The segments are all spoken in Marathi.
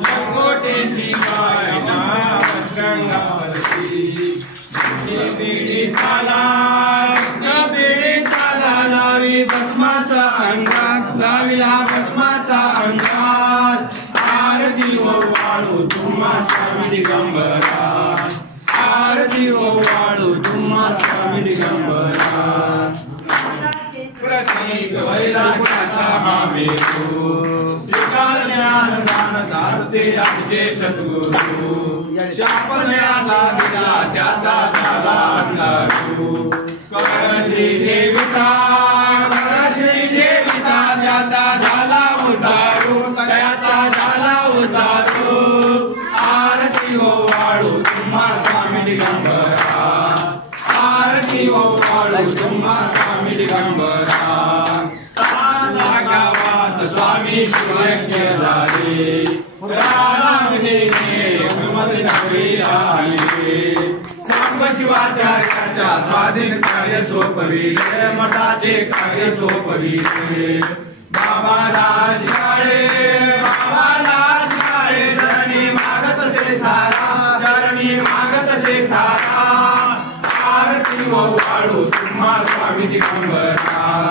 लंगोटे शिवाय नाम गंगावती तुझे बेडे ताला बेडे ताला लावी भस्माचा अंगात लाविला भस्माचा अंगात. आरती व वाळू तुम्हा स्वामी दिगंबरा हा मेरू ज्ञान दान आमचे सद्गुरु दिला त्याचा झाला अंधारू कर श्री देविता कर श्री देविता त्याचा झाला त्याचा झाला आरती हो वाळू तुम्हा स्वामी दिगंबरा आरती हो वाळू तुम्हा स्वामी दिगंबरा. स्वामी शिवज्ञ झाले. सांब शिवाचार्याच्या स्वाधीन कार्य सोपविले. मठाचे कार्य सोपविले. बाबादास शाळे बाबादास शाळे चरणी मागत से थारा चरणी मागत से थारा आरती व वाळू तुम्हा स्वामी दिगंबरा.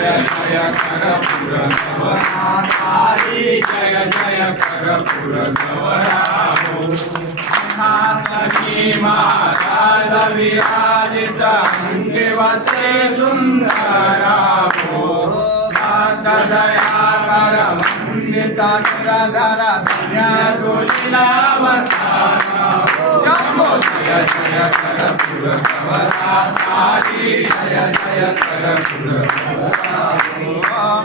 जय जय करपुर कवरा जय जय करपुर कवरा हो सिंहासनी महाराज विराजित अंगे वसे सुंदरा भो दया कर वंदित निराधार धन्य तुलिलावतारा शंभो जय जय कर पुर कवरा तारी जय जय कर पुर कवरा ओम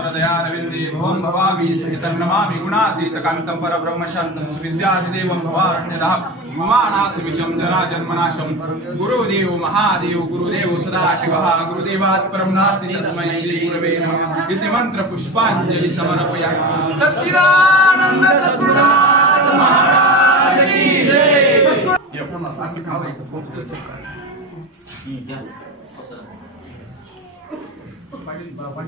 भवं भवामि सहितं नमामि गुणातीतकान्तं परब्रह्मशान्तं सुविद्यादिदेवं भवारण्यदः उमानाथमिशं जराजन्मनाशं गुरुदेव महादेव गुरुदेव सदाशिवः। गुरुदेवात् परं नास्ति तस्मै श्रीगुरवे नमः। इति मन्त्रपुष्पाञ्जलि समर्पयामि। सच्चिदानन्द सद्गुरुनाथ महाराज की जय। Vai, vai, vai.